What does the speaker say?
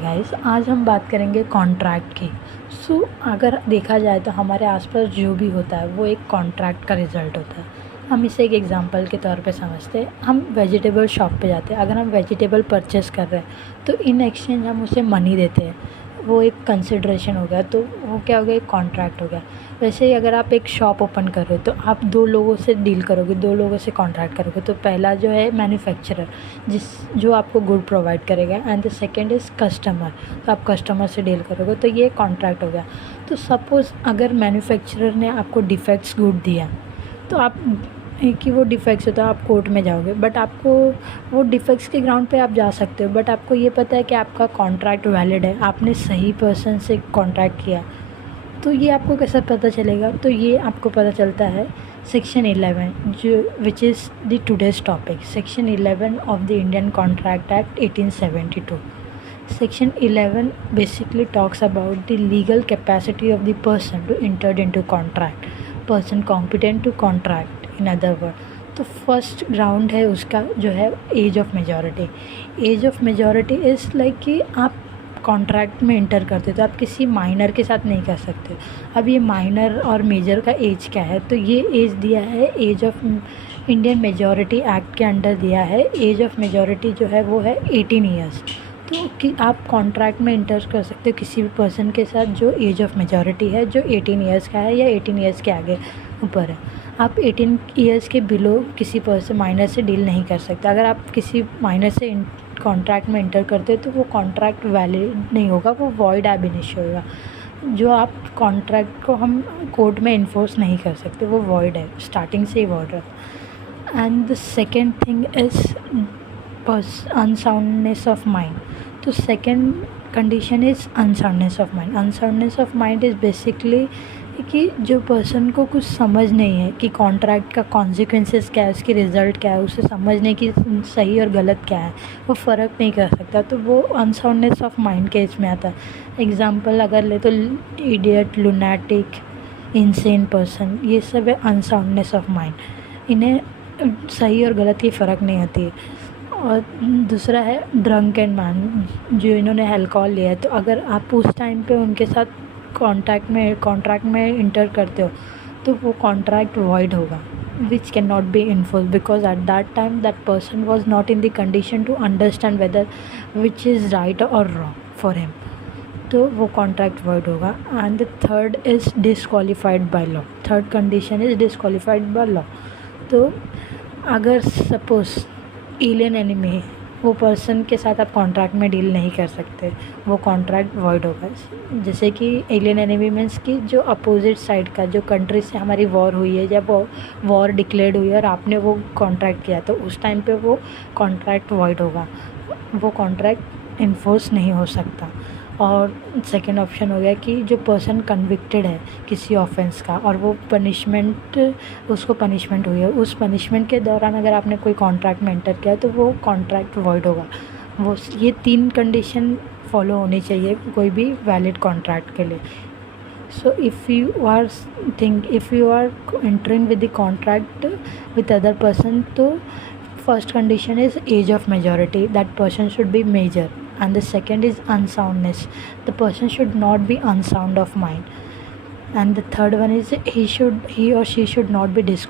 Guys, आज हम बात करेंगे कॉन्ट्रैक्ट की। अगर देखा जाए तो हमारे आसपास जो भी होता है वो एक कॉन्ट्रैक्ट का रिज़ल्ट होता है। हम इसे एक एग्जांपल के तौर पे समझते हैं। हम वेजिटेबल शॉप पे जाते हैं, अगर हम वेजिटेबल परचेज़ कर रहे हैं तो इन एक्सचेंज हम उसे मनी देते हैं, वो एक कंसिडरेशन हो गया, तो वो क्या हो गया, एक कॉन्ट्रैक्ट हो गया। वैसे ही अगर आप एक शॉप ओपन कर रहे हो तो आप दो लोगों से डील करोगे, दो लोगों से कॉन्ट्रैक्ट करोगे। तो पहला जो है मैन्युफैक्चरर, जो आपको गुड प्रोवाइड करेगा, and the second is customer, तो आप कस्टमर से डील करोगे, तो ये कॉन्ट्रैक्ट हो गया। तो सपोज़ अगर मैन्युफैक्चरर ने आपको डिफेक्ट्स गुड दिया तो आप कि वो डिफेक्ट्स होता है, आप कोर्ट में जाओगे, बट आपको वो डिफेक्ट्स के ग्राउंड पे आप जा सकते हो, बट आपको ये पता है कि आपका कॉन्ट्रैक्ट वैलिड है, आपने सही पर्सन से कॉन्ट्रैक्ट किया। तो ये आपको कैसे पता चलेगा? तो ये आपको पता चलता है सेक्शन 11, जो which is the today's topic, section 11 of the Indian contract act 1872। Section 11 basically talks about the legal capacity of the person to enter into contract, person competent to contract in other word। तो first ground है उसका जो है age of majority. Age of majority is like कि आप contract में inter करते तो आप किसी माइनर के साथ नहीं कर सकते। अब ये माइनर और मेजर का एज क्या है? तो ये एज दिया है age of Indian majority act के अंडर दिया है। एज ऑफ मेजॉरिटी जो है वो है 18 ईयर्स। तो कि आप कॉन्ट्रैक्ट में इंटर कर सकते हो किसी भी पर्सन के साथ जो एज ऑफ मेजॉरिटी है, जो 18 ईयर्स का है या 18 ईयर्स के आगे ऊपर है। आप 18 ईयर्स के बिलो किसी पर्सन माइनर से डील नहीं कर सकते। अगर आप किसी माइनर से कॉन्ट्रैक्ट में इंटर करते हो तो वो कॉन्ट्रैक्ट वैलिड नहीं होगा, वो वॉइड एब इनिशियो होगा। जो आप कॉन्ट्रैक्ट को हम कोर्ट में इन्फोर्स नहीं कर सकते, वो वॉइड है, स्टार्टिंग से ही वॉइड है। And the second thing is unsoundness of mind. तो second condition is unsoundness of mind. Unsoundness of mind is basically कि जो पर्सन को कुछ समझ नहीं है कि कॉन्ट्रैक्ट का कॉन्सिक्वेंसेस क्या है, उसकी रिज़ल्ट क्या है, उसे समझने की सही और गलत क्या है, वो फ़र्क नहीं कर सकता, तो वो अनसाउंडनेस ऑफ माइंड के इसमें आता है। एग्जांपल अगर ले तो इडियट, लुनाटिक, इंसेन पर्सन, ये सब है अनसाउंडनेस ऑफ माइंड। इन्हें सही और गलत की फ़र्क नहीं होती है। और दूसरा है ड्रंक एंड मैन, जो इन्होंने अल्कोहल लिया है, तो अगर आप उस टाइम पे उनके साथ कॉन्ट्रैक्ट में इंटर करते हो तो वो कॉन्ट्रैक्ट वॉइड होगा, which can not be enforce because at that time that person was not in the condition to understand whether which is right और रॉन्ग फॉर हिम, तो वो कॉन्ट्रैक्ट वॉइड होगा। And the third is disqualified by law. Third condition is disqualified by law. तो अगर suppose alien enemy, वो person के साथ आप कॉन्ट्रैक्ट में डील नहीं कर सकते, वो कॉन्ट्रैक्ट वॉइड होगा। जैसे कि एलियन एनिमी मीन्स कि जो अपोजिट साइड का, जो कंट्री से हमारी वॉर हुई है, जब वो वॉर डिक्लेयर्ड हुई है और आपने वो कॉन्ट्रैक्ट किया, तो उस टाइम पे वो कॉन्ट्रैक्ट वॉइड होगा, वो कॉन्ट्रैक्ट इन्फोर्स नहीं हो सकता। और सेकेंड ऑप्शन हो गया कि जो पर्सन कन्विक्टेड है किसी ऑफेंस का और वो उसको पनिशमेंट हुई है, उस पनिशमेंट के दौरान अगर आपने कोई कॉन्ट्रैक्ट में एंटर किया तो वो कॉन्ट्रैक्ट वॉइड होगा। वो ये तीन कंडीशन फॉलो होनी चाहिए कोई भी वैलिड कॉन्ट्रैक्ट के लिए। So if you are entering with the contract with other person, so first condition is age of majority, that person should be major, and the second is unsoundness, the person should not be unsound of mind, and the third one is he or she should not be